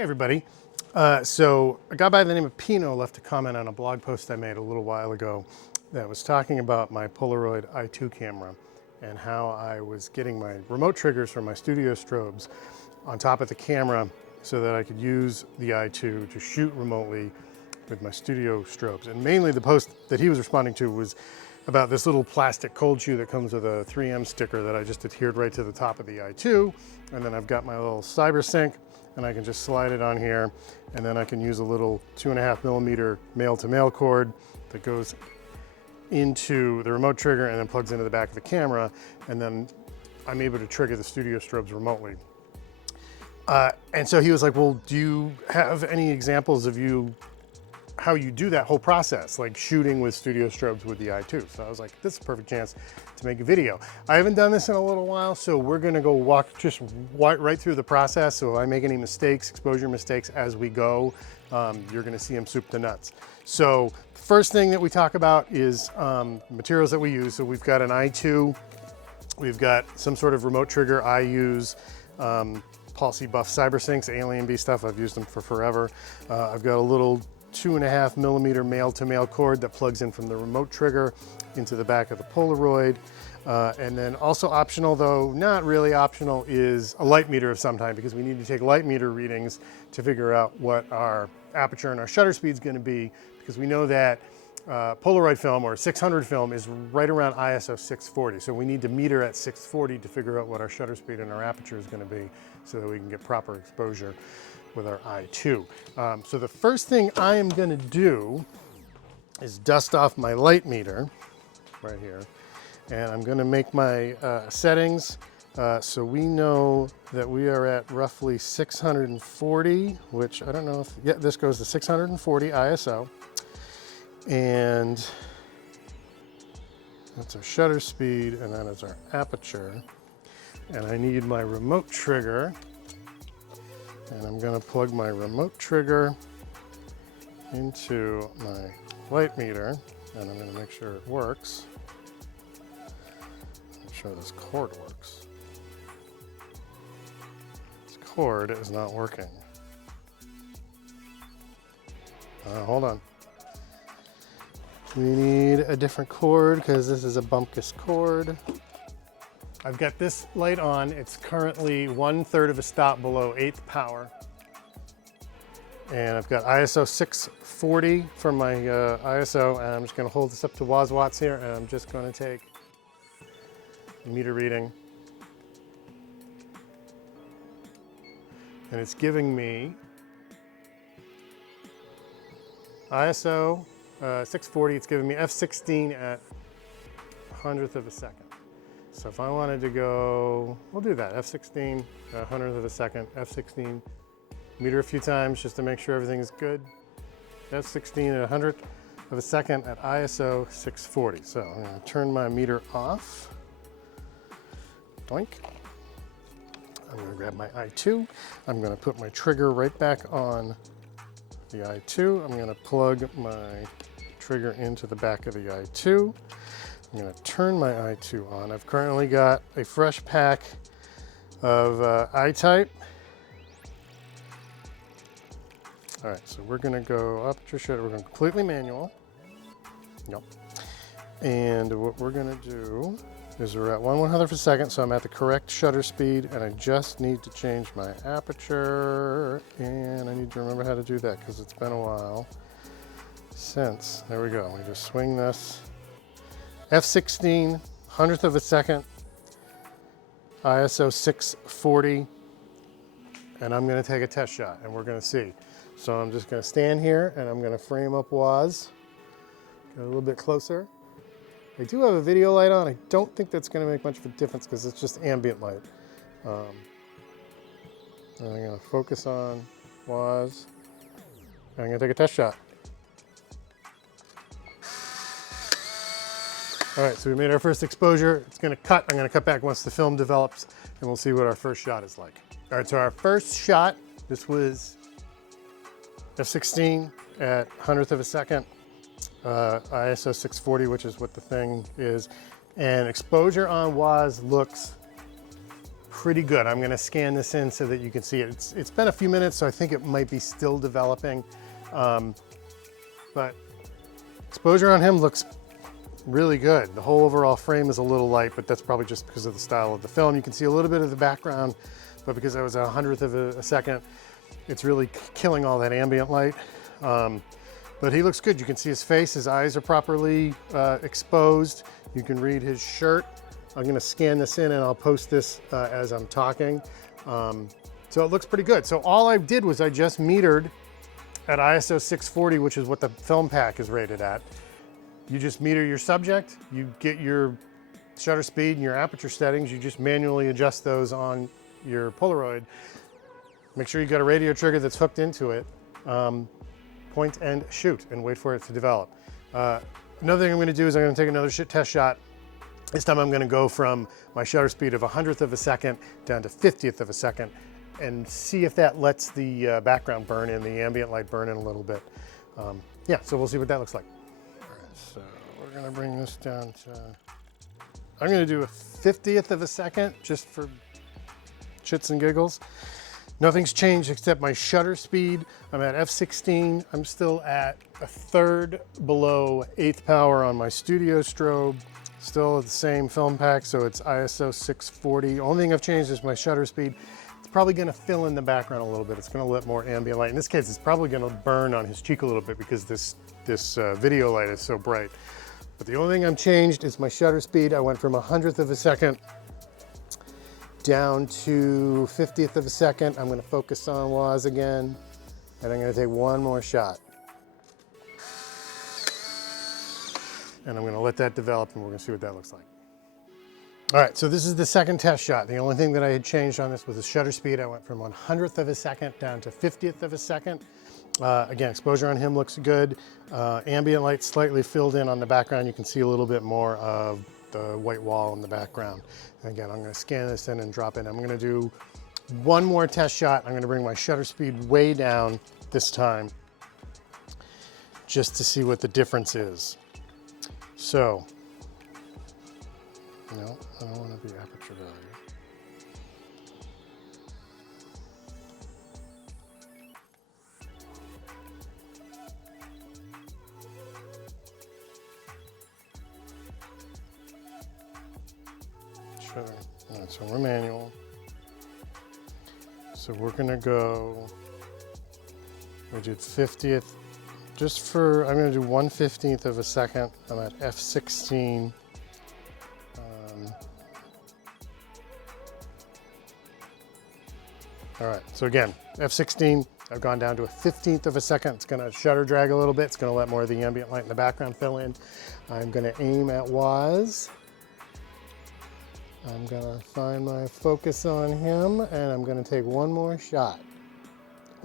Hey everybody. So a guy by the name of Pino left a comment on a blog post I made a little while ago that was talking about my Polaroid I-2 camera and how I was getting my remote triggers from my studio strobes on top of the camera so that I could use the I-2 to shoot remotely with my studio strobes. And mainly the post that he was responding to was about this little plastic cold shoe that comes with a 3M sticker that I just adhered right to the top of the I-2. And then I've got my little Cybersync, and I can just slide it on here, and then I can use a little 2.5mm male-to-male cord that goes into the remote trigger and then plugs into the back of the camera, and then I'm able to trigger the studio strobes remotely. And so he was like, well, do you have any examples of how you do that whole process, like shooting with studio strobes with the I-2? So I was like, this is a perfect chance to make a video. I haven't done this in a little while, so we're gonna go walk just right through the process. So if I make any mistakes, exposure mistakes as we go, you're gonna see them soup to nuts. So the first thing that we talk about is materials that we use. So we've got an I-2, we've got some sort of remote trigger. I use Policy Buff Cybersyncs, Alien B stuff. I've used them for forever. I've got a little 2.5mm male-to-male cord that plugs in from the remote trigger into the back of the Polaroid. And then also optional, though not really optional, is a light meter of some kind, because we need to take light meter readings to figure out what our aperture and our shutter speed is going to be, because we know that Polaroid film or 600 film is right around ISO 640. So we need to meter at 640 to figure out what our shutter speed and our aperture is going to be so that we can get proper exposure with our I-2. So the first thing I am going to do is dust off my light meter right here, and I'm going to make my settings so we know that we are at roughly 640, which I don't know if, yeah, this goes to 640 ISO, and that's our shutter speed, and that is our aperture. And I need my remote trigger, and I'm going to plug my remote trigger into my light meter, and I'm going to make sure it works. Make sure this cord works. This cord is not working. Hold on. We need a different cord because this is a bumpkus cord. I've got this light on. It's currently 1/3 of a stop below 8th power. And I've got ISO 640 for my ISO, and I'm just gonna hold this up to watts here, and I'm just gonna take a meter reading. And it's giving me ISO 640, it's giving me f16 at 100th of a second. So if I wanted to go, we'll do that, f16, 100th of a second, f16, meter a few times just to make sure everything is good. f16 at 100th of a second at ISO 640. So I'm going to turn my meter off. Doink. I'm going to grab my I-2. I'm going to put my trigger right back on the I-2. I'm going to plug my trigger into the back of the I-2. I'm going to turn my I-2 on. I've currently got a fresh pack of I-type. All right, so we're going to go aperture shutter. We're going completely manual. Yep. And what we're going to do is we're at 1/100th of a second, so I'm at the correct shutter speed, and I just need to change my aperture. And I need to remember how to do that because it's been a while since. There we go. We just swing this. f16, 100th of a second, ISO 640, and I'm going to take a test shot, and we're going to see. So I'm just going to stand here, and I'm going to frame up Woz. Get a little bit closer. I do have a video light on. I don't think that's going to make much of a difference because it's just ambient light. And I'm going to focus on Woz, and I'm going to take a test shot. All right, so we made our first exposure. It's going to cut. I'm going to cut back once the film develops, and we'll see what our first shot is like. All right, so our first shot, this was f16 at 100th of a second, ISO 640, which is what the thing is, and exposure on Woz looks pretty good. I'm gonna scan this in so that you can see it. It's been a few minutes, so I think it might be still developing. But exposure on him looks really good. The whole overall frame is a little light, but that's probably just because of the style of the film. You can see a little bit of the background, but because I was at 100th of a second, it's really killing all that ambient light. But he looks good. You can see his face, his eyes are properly exposed. You can read his shirt. I'm gonna scan this in and I'll post this as I'm talking. So it looks pretty good. So all I did was I just metered at ISO 640, which is what the film pack is rated at. You just meter your subject, you get your shutter speed and your aperture settings, you just manually adjust those on your Polaroid. Make sure you got a radio trigger that's hooked into it. Point and shoot and wait for it to develop. Another thing I'm gonna do is I'm gonna take another test shot. This time I'm gonna go from my shutter speed of 100th of a second down to 50th of a second and see if that lets the background burn in, the ambient light burn in a little bit. Yeah, so we'll see what that looks like. All right, so we're gonna bring this down to, I'm gonna do a 50th of a second just for shits and giggles. Nothing's changed except my shutter speed. I'm at f16. I'm still at a third below 8th power on my studio strobe. Still at the same film pack, so it's ISO 640. Only thing I've changed is my shutter speed. It's probably gonna fill in the background a little bit. It's gonna let more ambient light. In this case, it's probably gonna burn on his cheek a little bit because this video light is so bright. But the only thing I've changed is my shutter speed. I went from 100th of a second down to 50th of a second. I'm gonna focus on WAS again, and I'm gonna take one more shot. And I'm gonna let that develop and we're gonna see what that looks like. All right, so this is the second test shot. The only thing that I had changed on this was the shutter speed. I went from 100th of a second down to 50th of a second. Again, exposure on him looks good. Ambient light slightly filled in on the background. You can see a little bit more of the white wall in the background. And again, I'm gonna scan this in and drop in. I'm gonna do one more test shot. I'm gonna bring my shutter speed way down this time just to see what the difference is. So, no, I don't want to be aperture value. Sure. All right, so we're manual. So we're gonna go, we did 50th. Just for, I'm gonna do 1/15th of a second. I'm at f16. All right, so again, f16, I've gone down to a 15th of a second. It's gonna shutter drag a little bit. It's gonna let more of the ambient light in the background fill in. I'm gonna aim at WAS. I'm gonna find my focus on him and I'm gonna take one more shot.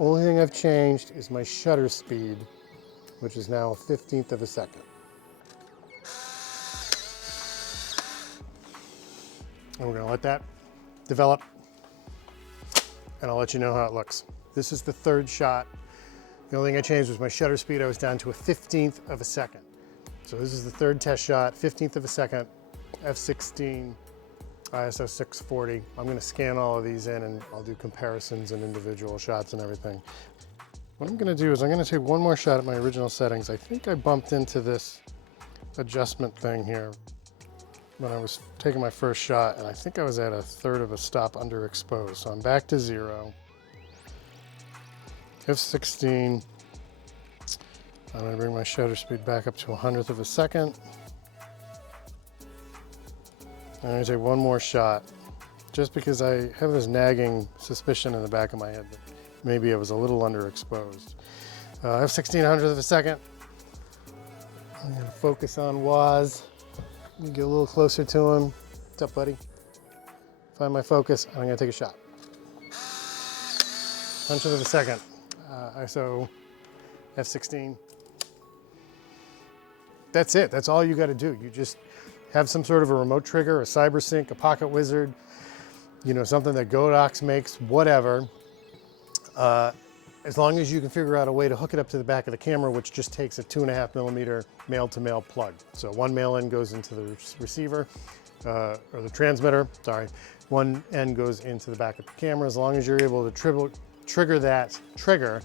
Only thing I've changed is my shutter speed, which is now a 15th of a second. And we're gonna let that develop and I'll let you know how it looks. This is the third shot. The only thing I changed was my shutter speed. I was down to a 15th of a second. So this is the third test shot, 15th of a second, f16, ISO 640. I'm gonna scan all of these in and I'll do comparisons and individual shots and everything. What I'm gonna do is I'm gonna take one more shot at my original settings. I think I bumped into this adjustment thing here when I was taking my first shot, and I think I was at a third of a stop underexposed. So I'm back to 0. f16. I'm gonna bring my shutter speed back up to 100th of a second. I'm gonna take one more shot, just because I have this nagging suspicion in the back of my head that maybe I was a little underexposed. f16, 100th of a second. I'm gonna focus on WAS. Get a little closer to him. What's up, buddy? Find my focus, and I'm gonna take a shot. 100th of a second. ISO f16. That's it. That's all you got to do. You just have some sort of a remote trigger, a Cybersync, a Pocket Wizard, you know, something that Godox makes, whatever. As long as you can figure out a way to hook it up to the back of the camera, which just takes a 2.5mm male-to-male plug. So one male in goes into the receiver, or the transmitter, sorry. One end goes into the back of the camera. As long as you're able to trigger that trigger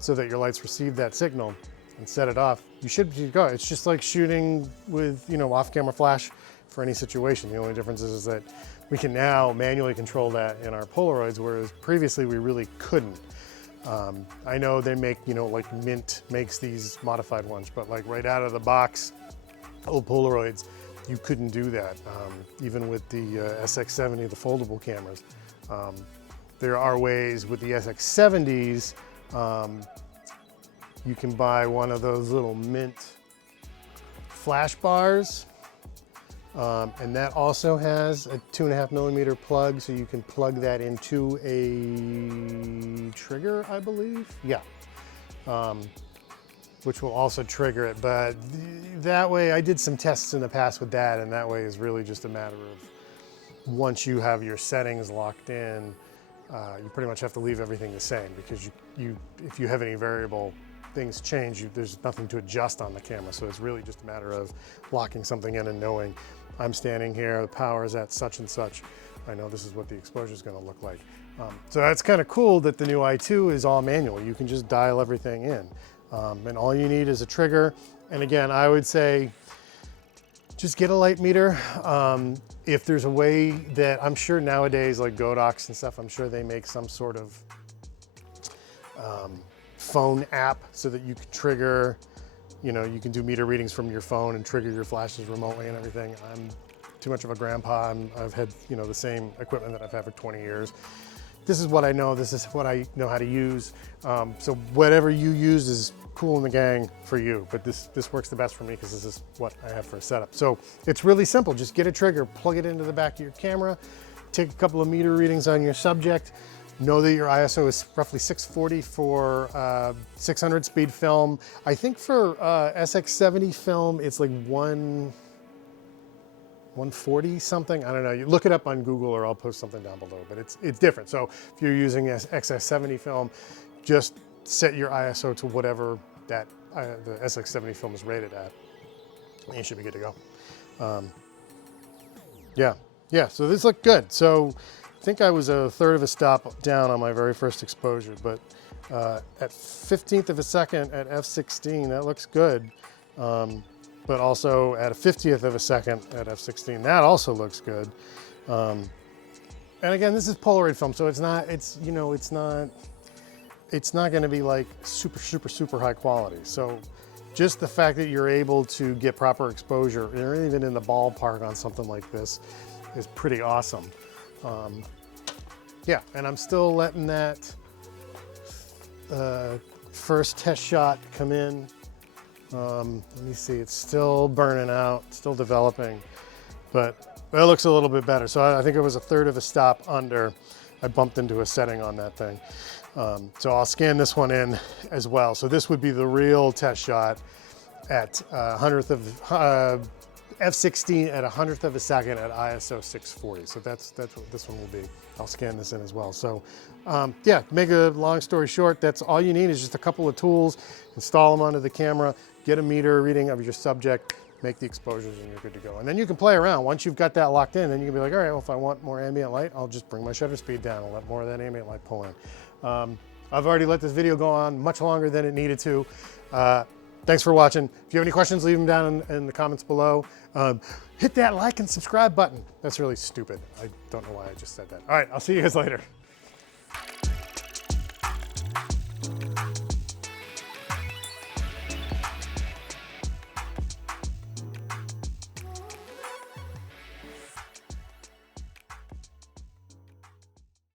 so that your lights receive that signal and set it off, you should be go. It's just like shooting with, you know, off-camera flash for any situation. The only difference is that we can now manually control that in our Polaroids, whereas previously we really couldn't. I know they make, you know, like Mint makes these modified ones, but like right out of the box, old Polaroids, you couldn't do that. Even with the SX70, the foldable cameras. There are ways with the SX70s, you can buy one of those little Mint flash bars. And that also has a 2.5mm plug, so you can plug that into a trigger, I believe. Yeah. Which will also trigger it, but that way I did some tests in the past with that, and that way is really just a matter of once you have your settings locked in, you pretty much have to leave everything the same, because if you have any variable things change, there's nothing to adjust on the camera. So it's really just a matter of locking something in and knowing I'm standing here, the power is at such and such. I know this is what the exposure is going to look like. So that's kind of cool that the new i2 is all manual. You can just dial everything in. And all you need is a trigger. And again, I would say just get a light meter. If there's a way that, I'm sure nowadays, like Godox and stuff, I'm sure they make some sort of phone app so that you can trigger, you know, you can do meter readings from your phone and trigger your flashes remotely and everything. I'm too much of a grandpa. I've had, you know, the same equipment that I've had for 20 years. This is what I know. This is what I know how to use. So whatever you use is cool in the gang for you, but this works the best for me because this is what I have for a setup. So it's really simple. Just get a trigger, plug it into the back of your camera, take a couple of meter readings on your subject, know that your ISO is roughly 640 for 600 speed film. I think for SX70 film, it's like 140 something. I don't know. You look it up on Google, or I'll post something down below, but it's different. So if you're using XS70 film, just set your ISO to whatever that the SX70 film is rated at, and you should be good to go. Yeah, so this looked good. So I think I was a third of a stop down on my very first exposure, but at 15th of a second at f16, that looks good. But also at a 50th of a second at f16, that also looks good. And again, this is Polaroid film, so it's not going to be like super high quality. So just the fact that you're able to get proper exposure, or even in the ballpark on something like this, is pretty awesome. Yeah, and I'm still letting that first test shot come in. Let me see, it's still burning out, still developing, but it looks a little bit better. So I think it was a third of a stop under. I bumped into a setting on that thing. So I'll scan this one in as well. So this would be the real test shot at f16 at 100th of a second at ISO 640. So that's what this one will be. I'll scan this in as well. So yeah, make a long story short, that's all you need is just a couple of tools, install them onto the camera, get a meter reading of your subject, make the exposures, and you're good to go. And then you can play around. Once you've got that locked in, then you can be like, all right, well, if I want more ambient light, I'll just bring my shutter speed down and let more of that ambient light pull in. I've already let this video go on much longer than it needed to. Thanks for watching. If you have any questions, leave them down in the comments below. Hit that like and subscribe button. That's really stupid. I don't know why I just said that. All right, I'll see you guys later.